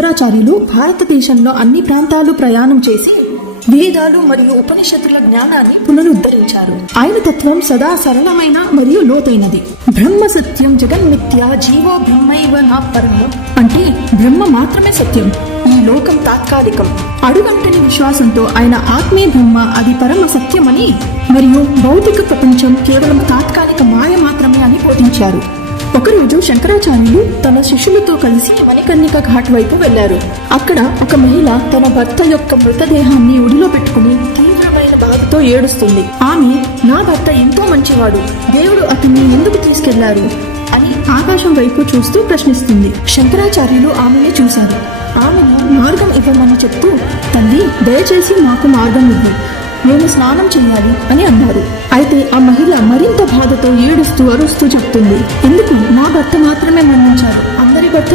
శంకరాచార్యులు భారతదేశంలో అన్ని ప్రాంతాలు ప్రయాణం చేసి వేదాలు మరియు ఉపనిషత్తుల జ్ఞానాన్ని పునరుద్ధరించారు. ఆయన తత్వం సదా సరళమైన మరియు లోతైనది. బ్రహ్మ సత్యం జగన్మిథ్య జీవో బ్రహ్మైవ నా పరమం అంటే బ్రహ్మ మాత్రమే సత్యం, ఈ లోకం తాత్కాలికం. అడుగంటని విశ్వాసంతో ఆయన ఆత్మే బ్రహ్మ, అది పరమ సత్యమని మరియు భౌతిక ప్రపంచం కేవలం తాత్కాలిక మాయ మాత్రమే అని బోధించారు. ఒకరోజు శంకరాచార్యులు తన శిష్యులతో కలిసి మణికర్ణిక ఘాట్ వైపు వెళ్లారు. అక్కడ ఒక మహిళ తన భర్త యొక్క మృతదేహాన్ని ఒడిలో పెట్టుకుని తీవ్రమైన బాధతో ఏడుస్తుంది. ఆమె, నా భర్త ఎంతో మంచివాడు, దేవుడు అతన్ని ఎందుకు తీసుకెళ్లారు అని ఆకాశం వైపు చూస్తూ ప్రశ్నిస్తుంది. శంకరాచార్యులు ఆమెని చూశారు. ఆమెను మార్గం ఇవ్వమని చెప్తూ, తల్లి దయచేసి మాకు మార్గం ఇవ్వు, మేము స్నానం చేయాలి అని అన్నారు. అయితే ఆ మహిళ మరింత బాధతో ఏడుస్తూ అరుస్తూ చెప్తుంది, ఎందుకు నా భర్త మాత్రమే మరణించారు, అందరి భర్త